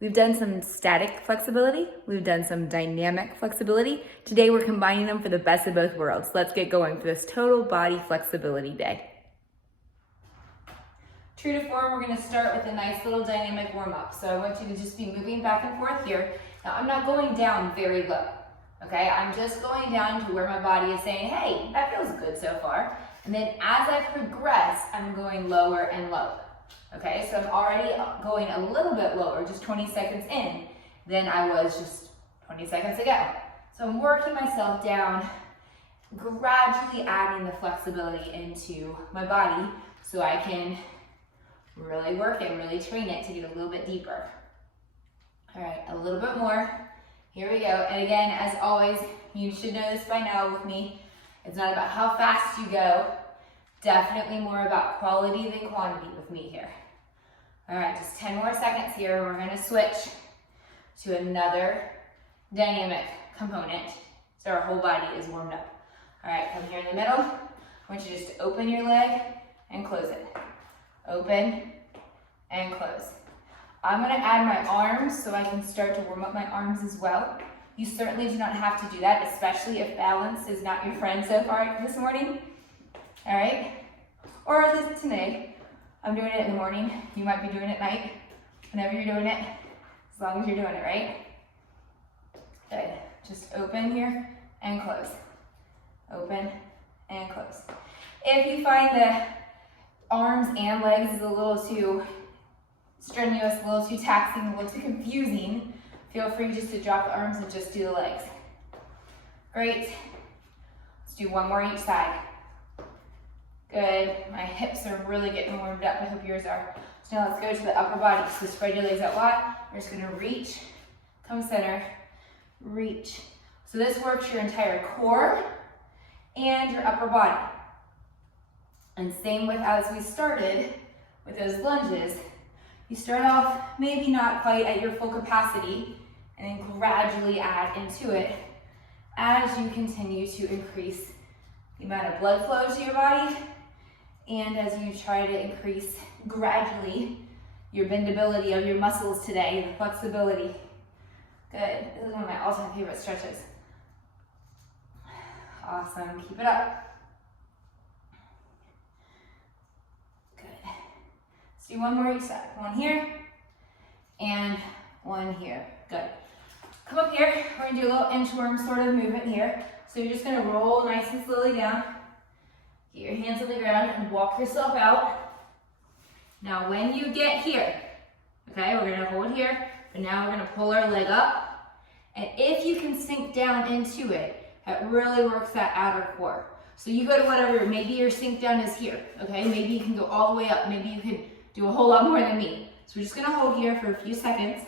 We've done some static flexibility. We've done some dynamic flexibility. Today we're combining them for the best of both worlds. Let's get going for this total body flexibility day. True to form, we're gonna start with a nice little dynamic warm-up. So I want you to just be moving back and forth here. Now I'm not going down very low, okay? I'm just going down to where my body is saying, hey, that feels good so far. And then as I progress, I'm going lower and lower. Okay, so I'm already going a little bit lower, just 20 seconds in, than I was just 20 seconds ago. So I'm working myself down, gradually adding the flexibility into my body so I can really work it, really train it to get a little bit deeper. All right, a little bit more. Here we go. And again, as always, you should know this by now with me. It's not about how fast you go. Definitely more about quality than quantity with me here. All right, just 10 more seconds here. We're gonna switch to another dynamic component so our whole body is warmed up. All right, come here in the middle. I want you just to open your leg and close it. Open and close. I'm gonna add my arms so I can start to warm up my arms as well. You certainly do not have to do that, especially if balance is not your friend so far this morning. All right, or at least today. I'm doing it in the morning. You might be doing it at night. Whenever you're doing it, as long as you're doing it, right? Good. Just open here and close. Open and close. If you find the arms and legs is a little too strenuous, a little too taxing, a little too confusing, feel free just to drop the arms and just do the legs. Great. Let's do one more each side. Good. My hips are really getting warmed up. I hope yours are. So now let's go to the upper body. So spread your legs out wide. We're just going to reach, come center, reach. So this works your entire core and your upper body. And same with as we started with those lunges. You start off maybe not quite at your full capacity and then gradually add into it as you continue to increase the amount of blood flow to your body and as you try to increase gradually your bendability of your muscles today, the flexibility. Good. This is one of my all-time favorite stretches. Awesome. Keep it up. Good. Let's do one more each side. One here and one here. Good. Come up here. We're going to do a little inchworm sort of movement here. So you're just going to roll nice and slowly down. Get your hands on the ground and walk yourself out. Now when you get here, okay, we're going to hold here, but now we're going to pull our leg up. And if you can sink down into it, that really works that outer core. So you go to whatever, maybe your sink down is here, okay? Maybe you can go all the way up. Maybe you could do a whole lot more than me. So we're just going to hold here for a few seconds.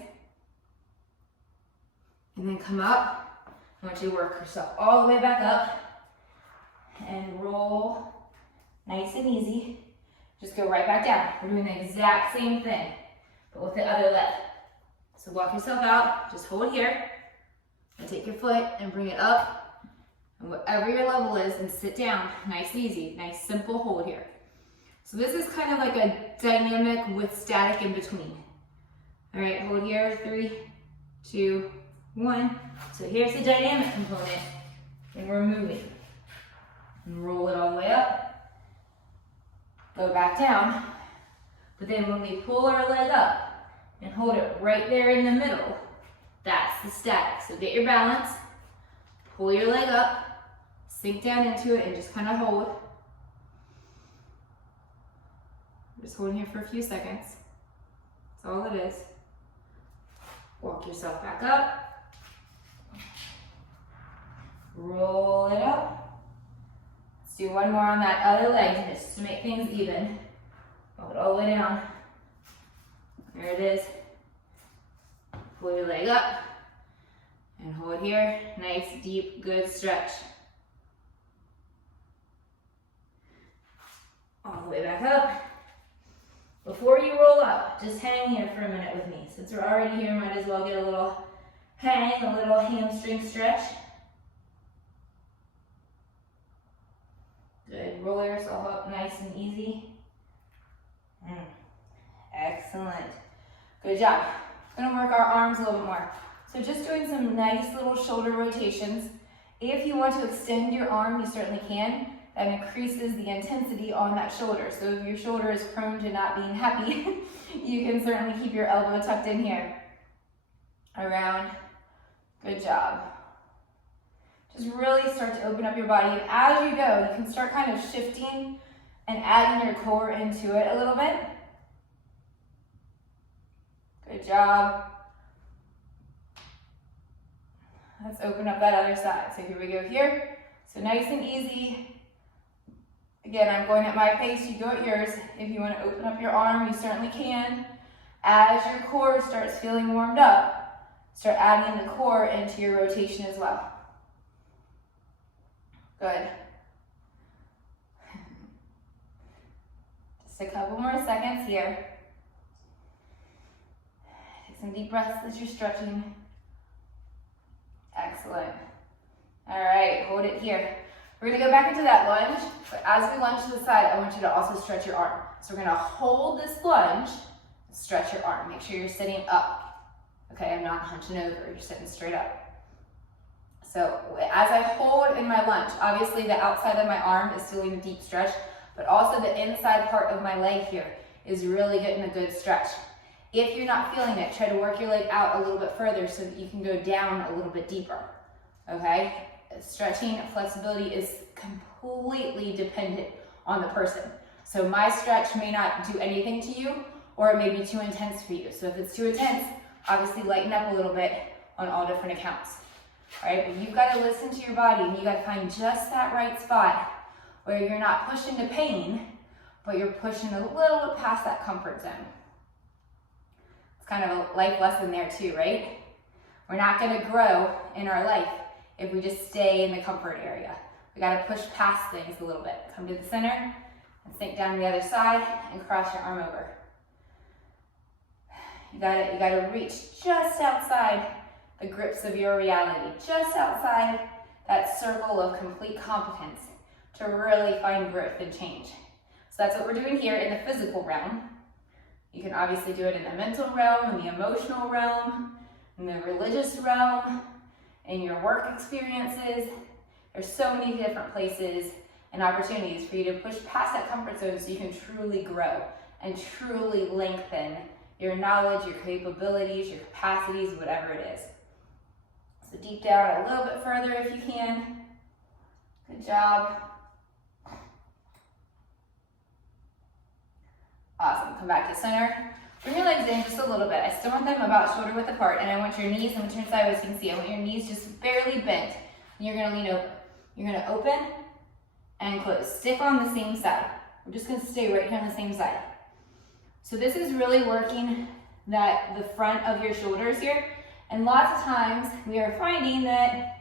And then come up. I want you to work yourself all the way back up and roll nice and easy. Just go right back down. We're doing the exact same thing, but with the other leg. So walk yourself out, just hold here, and take your foot and bring it up, and whatever your level is, and sit down. Nice and easy, nice simple hold here. So this is kind of like a dynamic with static in between. All right, hold here, 3, 2, 1. So here's the dynamic component, and we're moving. And roll it all the way up. Go back down. But then when we pull our leg up and hold it right there in the middle, that's the static. So get your balance, pull your leg up, sink down into it, and just kind of hold. Just holding here for a few seconds. That's all it is. Walk yourself back up. Roll it up. Let's do one more on that other leg just to make things even. Roll it all the way down. There it is. Pull your leg up and hold here. Nice, deep, good stretch. All the way back up. Before you roll up, just hang here for a minute with me. Since we're already here, might as well get a little hang, a little hamstring stretch. Good. Roll yourself up nice and easy. Excellent. Good job. We're gonna work our arms a little bit more. So just doing some nice little shoulder rotations. If you want to extend your arm, you certainly can. That increases the intensity on that shoulder. So if your shoulder is prone to not being happy, you can certainly keep your elbow tucked in here. Around, good job. Just really start to open up your body. And as you go, you can start kind of shifting and adding your core into it a little bit. Good job. Let's open up that other side. So here we go here. So nice and easy. Again, I'm going at my pace, you go at yours. If you want to open up your arm, you certainly can. As your core starts feeling warmed up, start adding the core into your rotation as well. Good. Just a couple more seconds here. Take some deep breaths as you're stretching. Excellent. All right, hold it here. We're gonna go back into that lunge, but as we lunge to the side, I want you to also stretch your arm. So we're gonna hold this lunge, stretch your arm. Make sure you're sitting up. Okay, I'm not hunching over, you're sitting straight up. So as I hold in my lunge, obviously the outside of my arm is feeling a deep stretch, but also the inside part of my leg here is really getting a good stretch. If you're not feeling it, try to work your leg out a little bit further so that you can go down a little bit deeper, okay? Stretching flexibility is completely dependent on the person. So my stretch may not do anything to you, or it may be too intense for you. So if it's too intense, obviously lighten up a little bit on all different accounts. All right, but you've got to listen to your body, and you got to find just that right spot where you're not pushing to pain, but you're pushing a little bit past that comfort zone. It's kind of a life lesson there too, right? We're not going to grow in our life if we just stay in the comfort area. We got to push past things a little bit. Come to the center and sink down to the other side and cross your arm over. You got to reach just outside the grips of your reality, just outside that circle of complete competence to really find growth and change. So that's what we're doing here in the physical realm. You can obviously do it in the mental realm, in the emotional realm, in the religious realm, in your work experiences. There's so many different places and opportunities for you to push past that comfort zone so you can truly grow and truly lengthen your knowledge, your capabilities, your capacities, whatever it is. So deep down a little bit further if you can. Good job. Awesome, come back to center. Bring your legs in just a little bit. I still want them about shoulder width apart, and I want your knees, I'm gonna turn sideways so you can see. I want your knees just barely bent, and you're gonna lean over. You're gonna open and close. Stick on the same side. We're just gonna stay right here on the same side. So this is really working the front of your shoulders here, and lots of times we are finding that,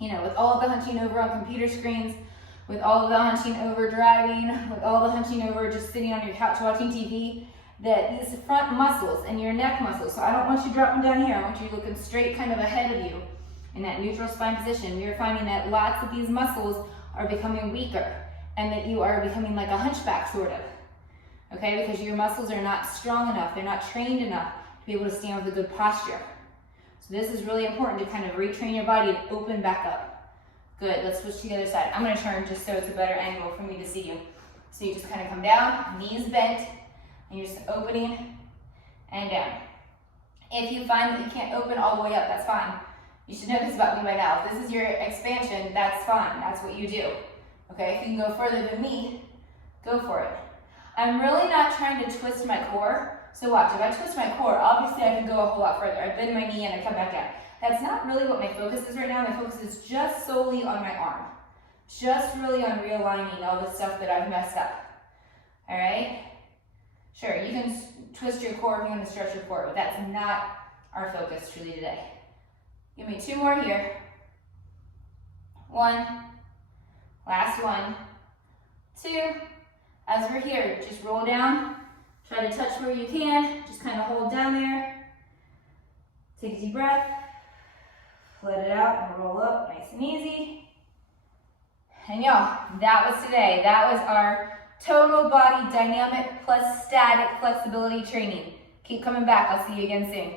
with all of the hunching over on computer screens, with all of the hunching over driving, with all the hunching over just sitting on your couch watching TV, that these front muscles and your neck muscles, so I don't want you dropping down here, I want you looking straight kind of ahead of you in that neutral spine position. We are finding that lots of these muscles are becoming weaker and that you are becoming like a hunchback sort of, okay? Because your muscles are not strong enough, they're not trained enough to be able to stand with a good posture. So this is really important to kind of retrain your body and open back up. Good, let's switch to the other side. I'm gonna turn just so it's a better angle for me to see you. So you just kind of come down, knees bent, and you're just opening and down. If you find that you can't open all the way up, that's fine. You should know this about me by now. If this is your expansion, that's fine. That's what you do. Okay, if you can go further than me, go for it. I'm really not trying to twist my core. So watch, if I twist my core, obviously I can go a whole lot further. I bend my knee and I come back down. That's not really what my focus is right now. My focus is just solely on my arm. Just really on realigning all the stuff that I've messed up. All right? Sure, you can twist your core if you want to stretch your core, but that's not our focus truly today. Give me 2 more here. 1, last 1, 2. As we're here, just roll down. Try to touch where you can. Just kind of hold down there. Take a deep breath. Let it out and roll up nice and easy. And y'all, that was today. That was our total body dynamic plus static flexibility training. Keep coming back. I'll see you again soon.